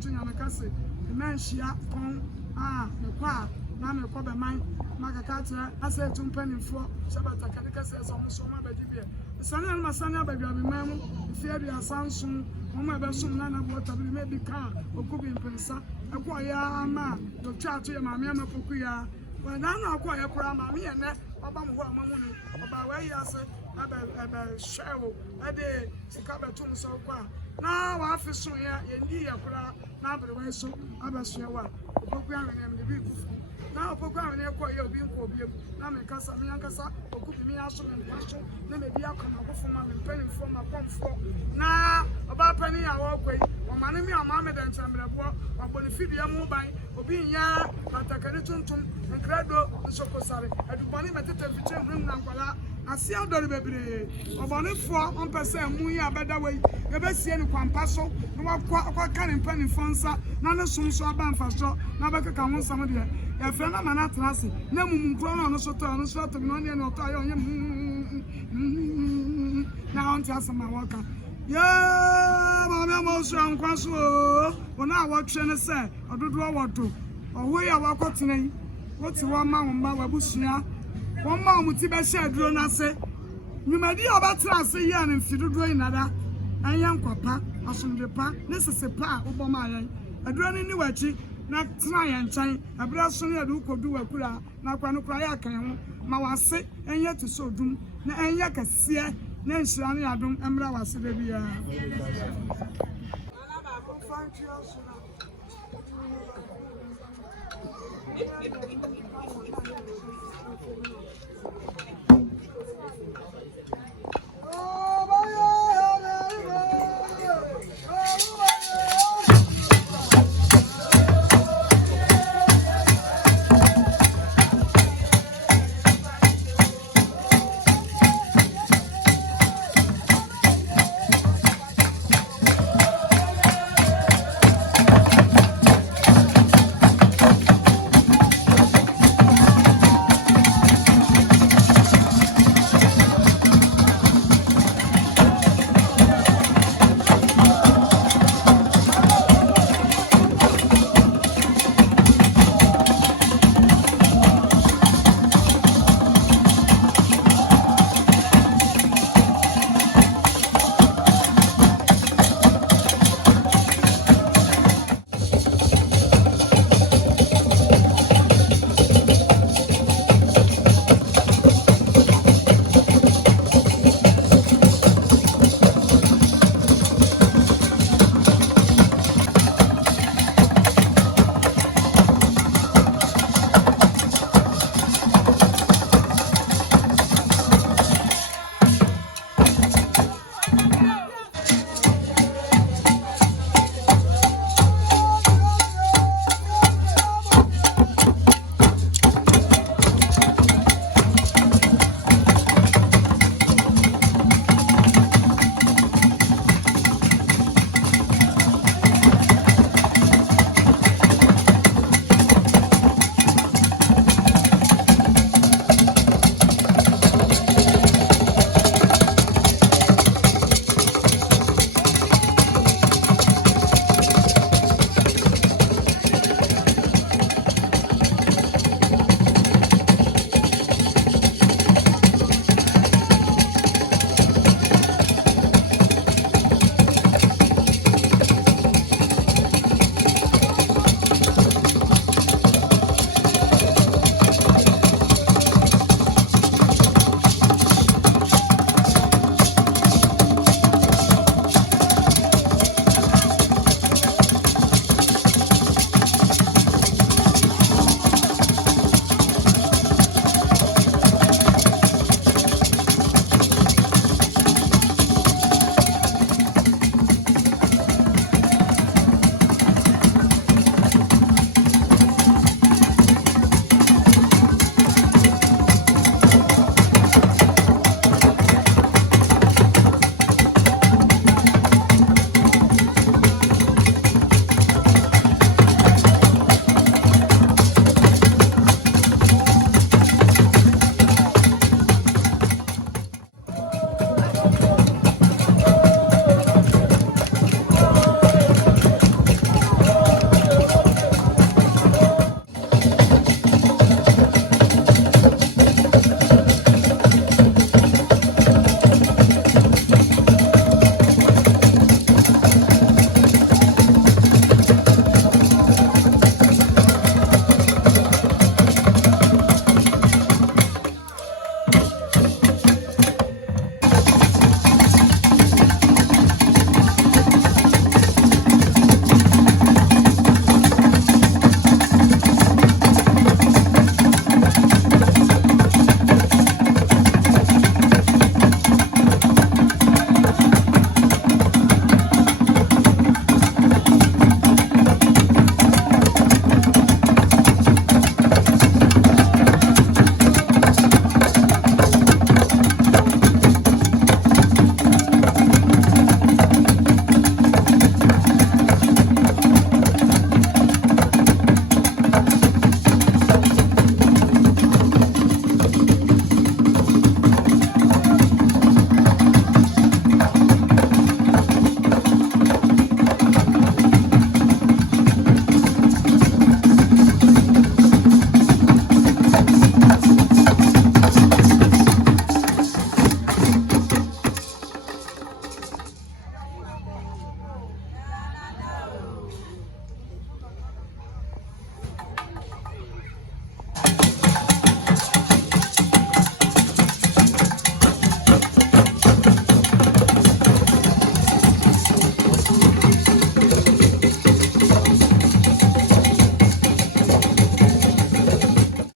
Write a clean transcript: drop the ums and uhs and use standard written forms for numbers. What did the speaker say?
to Yamakasi, the man Shia, Pong, the Qua, Name Cobaman, Magacatra, I said to Penny for Sabata Canica says on Soma Badibia. The son and my son, baby, I remember, if you have sound soon, Mama Basum, Nana, what I may be car, or could be in Pensa, a quiet man, the child to your mamma Pukuya. When I know quiet crama, me and that, about what my money, about where you say, about show, a day, to cover two so far. Now, after soon, indeed, now, but when so, about Shawa, program and the people. Now, program and quite your being for you. Now, make us a Miancasa, or could be also in question. Then maybe I'll come up from my penny from my comfort. Now, about penny, I walk away. Or my name, Mamma, and Chamber, or Bonifidia mobile, or being ya, but I can return to and Credo, the Socosari, and the Bonnie Metata room Nampala. I see how the baby of only 4% Muya better way. You best see any Pampasso, no what kind of penny fonsa, none of some so bad for sure, Nabaka can want some of the a friend of Manatrasi, no moon on the soto, and sort of non or tie on him. Now on to my worker. Yeah, Mamma Mosram Quasso, when I watch and say, or do what to, or where I walk out today. What's one man, Babushia? One man with Tibet drone, I say, you may be about to say, young and fiddle doing another, and young papa, as from the park, necessary pa, Obama, a drone in the watchy, not try and chain, a brass on your look or do a cura, not one cry, I can, Mawase, and yet to so doom, and yak a seer, Nancy, I don't, and Brava Sibia. Thank you.